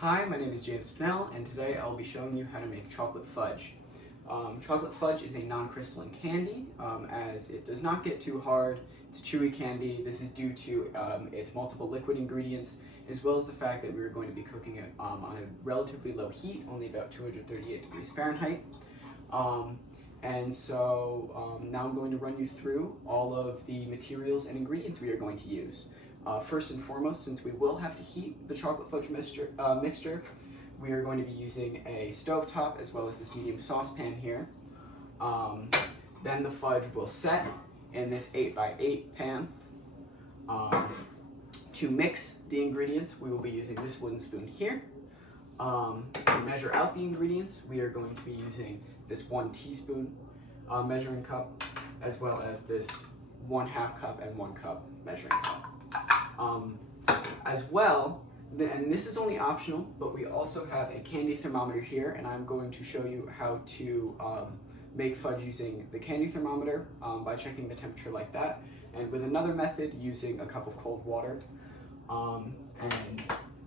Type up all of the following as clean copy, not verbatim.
Hi, my name is James Pinnell, and today I'll be showing you how to make chocolate fudge. Chocolate fudge is a non-crystalline candy, as it does not get too hard. It's a chewy candy. This is due to its multiple liquid ingredients, as well as the fact that we are going to be cooking it on a relatively low heat, only about 238 degrees Fahrenheit. Now I'm going to run you through all of the materials and ingredients we are going to use. First and foremost, since we will have to heat the chocolate fudge mixture, we are going to be using a stovetop as well as this medium saucepan here. Then the fudge will set in this 8x8 pan. To mix the ingredients, we will be using this wooden spoon here. To measure out the ingredients, we are going to be using this 1 teaspoon measuring cup, as well as this 1/2 cup and 1 cup measuring cup. As well, and this is only optional, but we also have a candy thermometer here, and I'm going to show you how to make fudge using the candy thermometer by checking the temperature like that, and with another method using a cup of cold water. And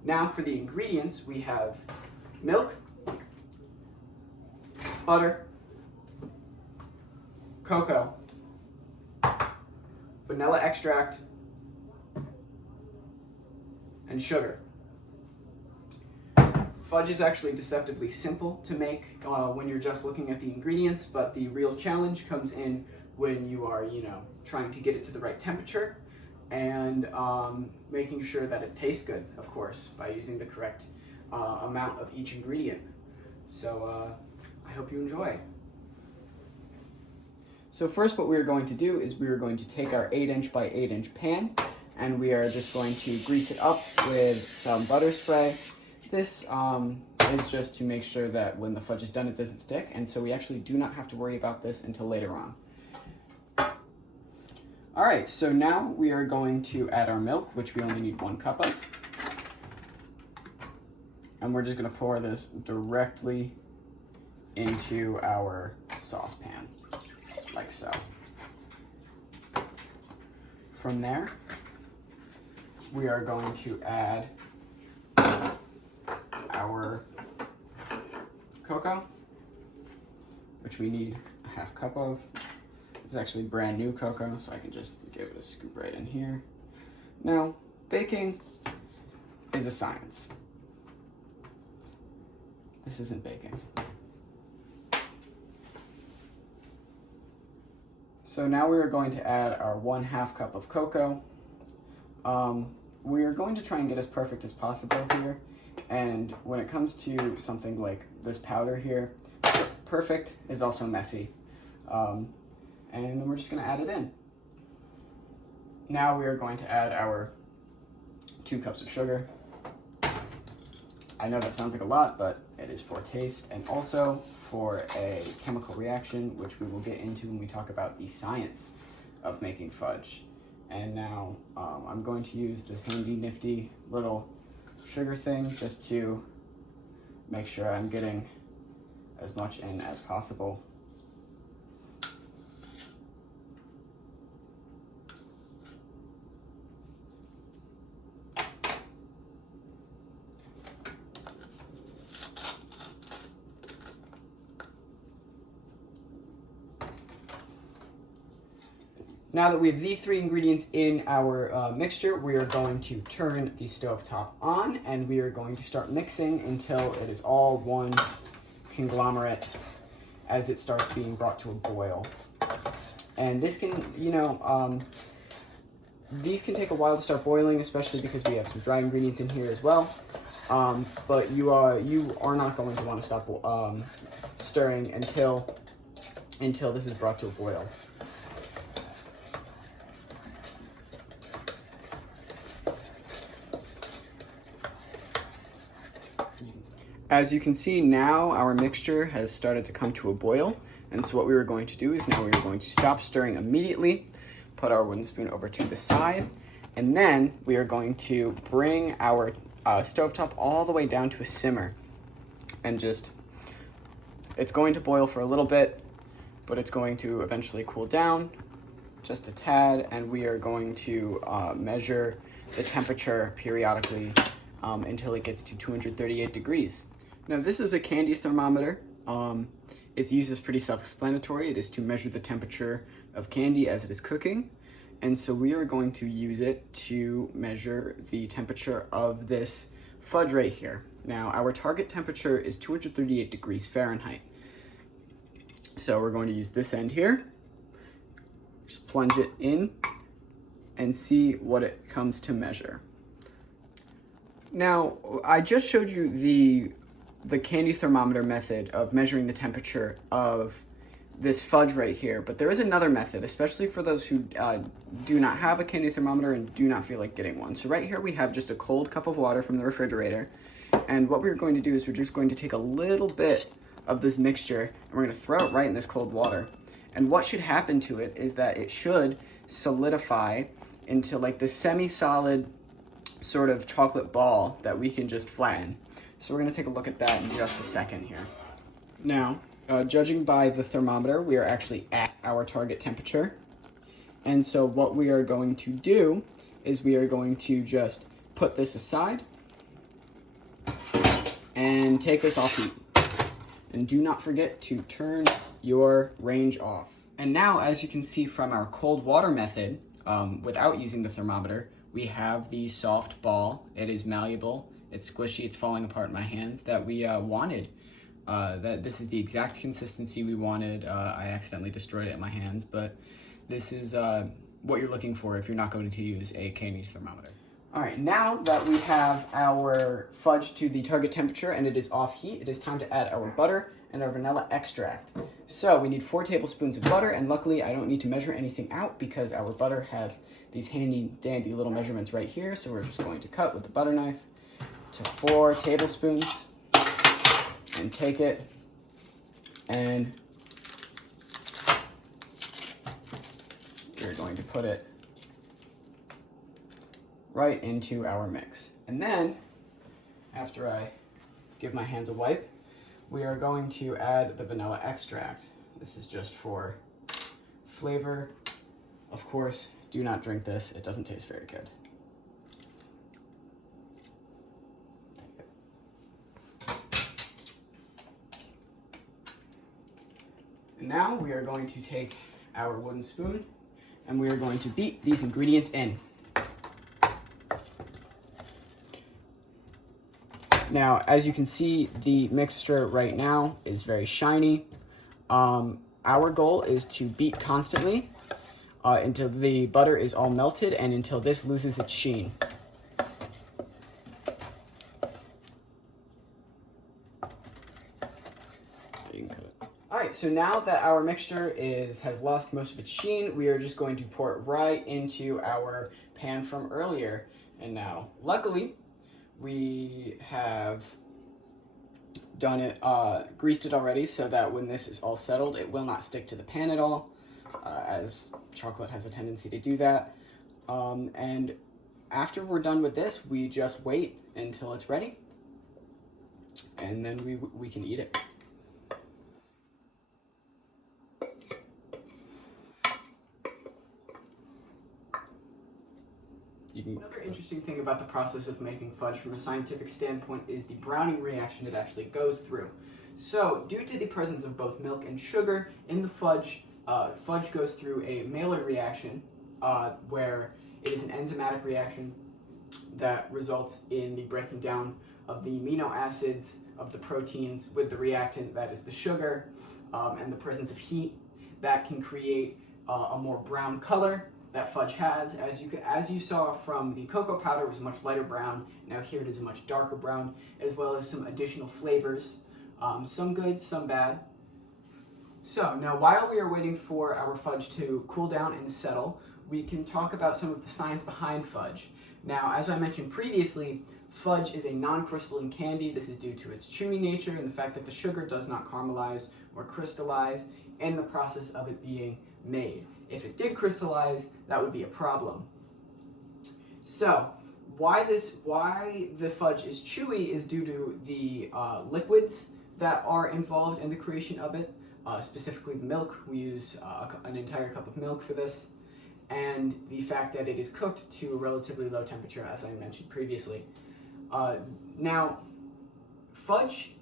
now for the ingredients, we have milk, butter, cocoa, vanilla extract, and sugar. Fudge is actually deceptively simple to make when you're just looking at the ingredients, but the real challenge comes in when you are, trying to get it to the right temperature and making sure that it tastes good, of course, by using the correct amount of each ingredient. So I hope you enjoy. So first what we're going to do is we are going to take our 8" by 8" pan, and we are just going to grease it up with some butter spray. This is just to make sure that when the fudge is done, it doesn't stick, and so we actually do not have to worry about this until later on. All right, so now we are going to add our milk, which we only need 1 cup of. And we're just gonna pour this directly into our saucepan, like so. From there, we are going to add our cocoa, which we need a 1/2 cup of. It's actually brand new cocoa, so I can just give it a scoop right in here. Now, baking is a science. This isn't baking. So now we are going to add our 1/2 cup of cocoa. We are going to try and get as perfect as possible here, and when it comes to something like this powder here, perfect is also messy. And then we're just going to add it in. Now we are going to add our 2 cups of sugar. I know that sounds like a lot, but it is for taste and also for a chemical reaction, which we will get into when we talk about the science of making fudge. And now I'm going to use this handy nifty little sugar thing just to make sure I'm getting as much in as possible. Now that we have these 3 ingredients in our mixture, we are going to turn the stovetop on, and we are going to start mixing until it is all one conglomerate as it starts being brought to a boil. And this can, these can take a while to start boiling, especially because we have some dry ingredients in here as well. But you are not going to want to stop stirring until this is brought to a boil. As you can see now, our mixture has started to come to a boil, and so what we are going to do is now we are going to stop stirring immediately, put our wooden spoon over to the side, and then we are going to bring our stovetop all the way down to a simmer, and it's going to boil for a little bit, but it's going to eventually cool down just a tad, and we are going to measure the temperature periodically until it gets to 238 degrees. Now this is a candy thermometer. Its use is pretty self-explanatory. It is to measure the temperature of candy as it is cooking. And so we are going to use it to measure the temperature of this fudge right here. Now our target temperature is 238 degrees Fahrenheit. So we're going to use this end here, just plunge it in and see what it comes to measure. Now, I just showed you the candy thermometer method of measuring the temperature of this fudge right here, but there is another method, especially for those who do not have a candy thermometer and do not feel like getting one. So right here we have just a cold cup of water from the refrigerator, and what we're going to do is we're just going to take a little bit of this mixture and we're going to throw it right in this cold water. And what should happen to it is that it should solidify into like this semi-solid sort of chocolate ball that we can just flatten. So we're going to take a look at that in just a second here. Now, judging by the thermometer, we are actually at our target temperature. And so what we are going to do is we are going to just put this aside and take this off heat. And do not forget to turn your range off. And now, as you can see from our cold water method, without using the thermometer, we have the soft ball. It is malleable, it's squishy, it's falling apart in my hands that we wanted. That this is the exact consistency we wanted. I accidentally destroyed it in my hands, but this is what you're looking for if you're not going to use a candy thermometer. All right, now that we have our fudge to the target temperature and it is off heat, it is time to add our butter and our vanilla extract. So we need 4 tablespoons of butter, and luckily I don't need to measure anything out because our butter has these handy dandy little measurements right here. So we're just going to cut with the butter knife to 4 tablespoons and take it and we're going to put it right into our mix. And then, after I give my hands a wipe, we are going to add the vanilla extract. This is just for flavor. Of course, do not drink this. It doesn't taste very good. And now we are going to take our wooden spoon and we are going to beat these ingredients in. Now, as you can see, the mixture right now is very shiny. Our goal is to beat constantly until the butter is all melted and until this loses its sheen. Alright, so now that our mixture has lost most of its sheen, we are just going to pour it right into our pan from earlier. And now, luckily, we have done it, greased it already so that when this is all settled, it will not stick to the pan at all, as chocolate has a tendency to do that. And after we're done with this, we just wait until it's ready, and then we can eat it. Another interesting thing about the process of making fudge from a scientific standpoint is the browning reaction it actually goes through. So, due to the presence of both milk and sugar in the fudge, fudge goes through a Maillard reaction where it is an enzymatic reaction that results in the breaking down of the amino acids of the proteins with the reactant that is the sugar, and the presence of heat that can create a more brown color that fudge has. As you saw from the cocoa powder, it was a much lighter brown. Now here it is a much darker brown, as well as some additional flavors, some good, some bad. So now while we are waiting for our fudge to cool down and settle, we can talk about some of the science behind fudge. Now, as I mentioned previously, fudge is a non-crystalline candy. This is due to its chewy nature and the fact that the sugar does not caramelize or crystallize in the process of it being made. If it did crystallize, that would be a problem. So, why the fudge is chewy is due to the liquids that are involved in the creation of it, specifically the milk. We use an entire cup of milk for this, and the fact that it is cooked to a relatively low temperature, as I mentioned previously. Now, fudge,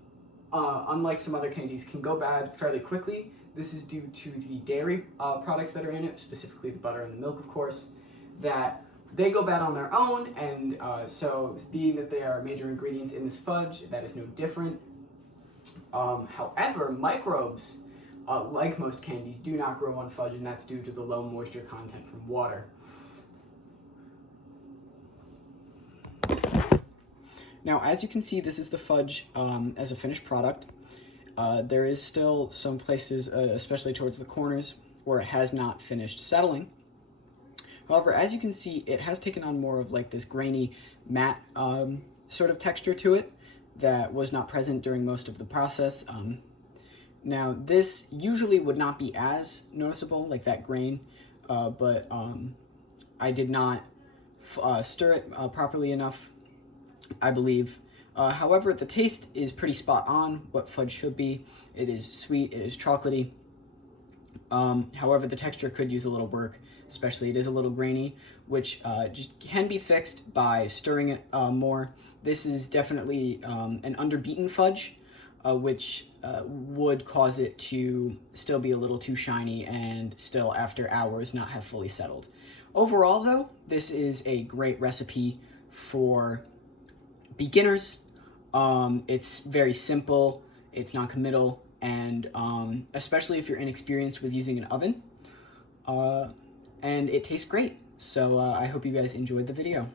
unlike some other candies, can go bad fairly quickly. This is due to the dairy products that are in it, specifically the butter and the milk, of course, that they go bad on their own, and so being that they are major ingredients in this fudge, that is no different. However, microbes, like most candies, do not grow on fudge, and that's due to the low moisture content from water. Now, as you can see, this is the fudge as a finished product. There is still some places, especially towards the corners, where it has not finished settling. However, as you can see, it has taken on more of like this grainy, matte sort of texture to it that was not present during most of the process. Now, this usually would not be as noticeable, like that grain, but I did not stir it properly enough, I believe. However, the taste is pretty spot on what fudge should be. It is sweet, it is chocolatey. However, the texture could use a little work, especially it is a little grainy, which just can be fixed by stirring it more. This is definitely an underbeaten fudge, which would cause it to still be a little too shiny and still, after hours, not have fully settled. Overall, though, this is a great recipe for beginners. It's very simple, it's non-committal, and especially if you're inexperienced with using an oven, and it tastes great. So I hope you guys enjoyed the video.